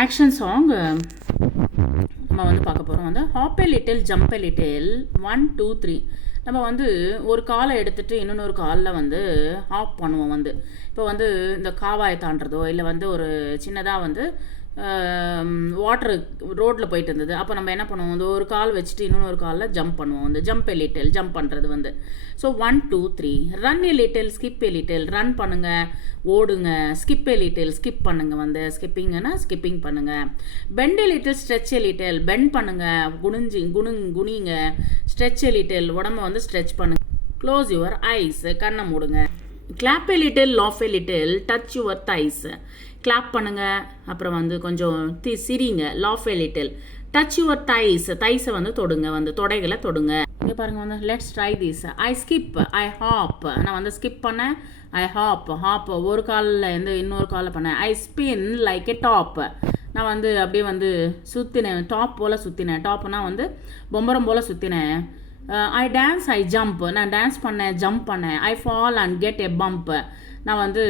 Action song நம்ம வந்து பார்க்க போகிறோம். வந்து hop a little jump a little 1 2 3. நம்ம வந்து ஒரு காலை எடுத்துகிட்டு இன்னொரு காலில் வந்து ஹாப் பண்ணுவோம். வந்து இப்போ வந்து இந்த காவாயை தாண்டதோ இல்லை வந்து ஒரு சின்னதாக வந்து வாட்ரு ரோட்டில் போயிட்டு இருந்தது. அப்போ நம்ம என்ன பண்ணுவோம், வந்து ஒரு கால் வச்சுட்டு இன்னொரு காலில் ஜம்ப் பண்ணுவோம். வந்து ஜம்ப் எ லிட்டில் ஜம்ப் பண்ணுறது வந்து. So 1 2 3. Run a little skip a little run பண்ணுங்கள், ஓடுங்க. ஸ்கிப் எ லிட்டில் ஸ்கிப் பண்ணுங்கள். வந்து ஸ்கிப்பிங்கன்னா ஸ்கிப்பிங் பண்ணுங்கள். Bend a little stretch a little bend பண்ணுங்கள், குனிங்க. ஸ்ட்ரெச் எ லிட்டில் உடம்ப வந்து ஸ்ட்ரெச் பண்ணுங்கள். க்ளோஸ் யுவர் ஐஸ் கண்ணை மூடுங்க. Clap a little laugh a little touch your thighs. Clap பண்ணுங்கள், அப்புறம் வந்து கொஞ்சம் சிரிங்க. Laugh a little touch your தைஸை வந்து தொடுங்க, வந்து தொடைகளை தொடுங்க. இங்கே பாருங்கள் வந்து let's try this. I skip I hop. நான் வந்து ஸ்கிப் பண்ணேன். ஐ ஹாப் ஒரு காலில் இருந்து இன்னொரு காலில் பண்ணேன். ஐ ஸ்பின் லைக் எ டாப். நான் வந்து அப்படியே வந்து சுற்றினேன், டாப் போல் சுற்றினேன். டாப்னா வந்து பொம்பரம் போல் சுற்றினேன். I dance I jump. நான் டான்ஸ் பண்ணேன், ஜம்ப் பண்ணேன். I fall and get a bump. நான் வந்து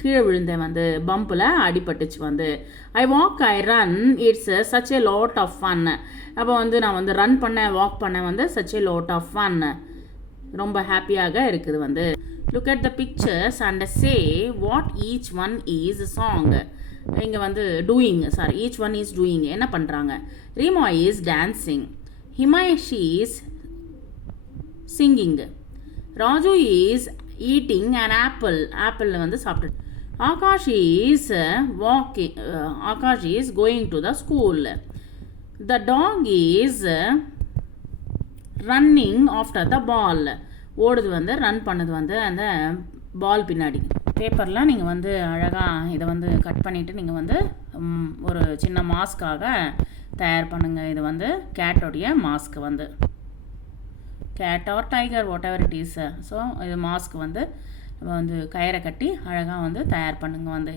கீழே விழுந்தேன், வந்து பம்பில் அடிபட்டுச்சு. வந்து I walk I run it's such a lot of fun. அப்போ வந்து நான் வந்து ரன் பண்ணேன், வாக் பண்ணேன், வந்து such a lot of fun. ரொம்ப ஹாப்பியாக இருக்குது. வந்து look at the pictures and say what each one is song. இங்கே வந்து doing, sorry, each one is doing. என்ன பண்ணுறாங்க? Reema is dancing, Himayashi is singing, Raju is eating and apple வந்து சாப்பிட்டு. Akash is walking, Akash is going to the school. The dog is running after the ball. ஓடுது, வந்து run பண்ணுது, வந்து அந்த பால் பின்னாடி. பேப்பர்லாம் நீங்கள் வந்து அழகாக இதை வந்து கட் பண்ணிவிட்டு நீங்கள் வந்து ஒரு சின்ன மாஸ்க்காக தயார் பண்ணுங்கள். இது வந்து கேட்டோடைய மாஸ்க், வந்து cat or tiger whatever it is. So இது மாஸ்க் வந்து நம்ம வந்து கயிறை கட்டி அழகாக வந்து தயார் பண்ணுங்க. வந்து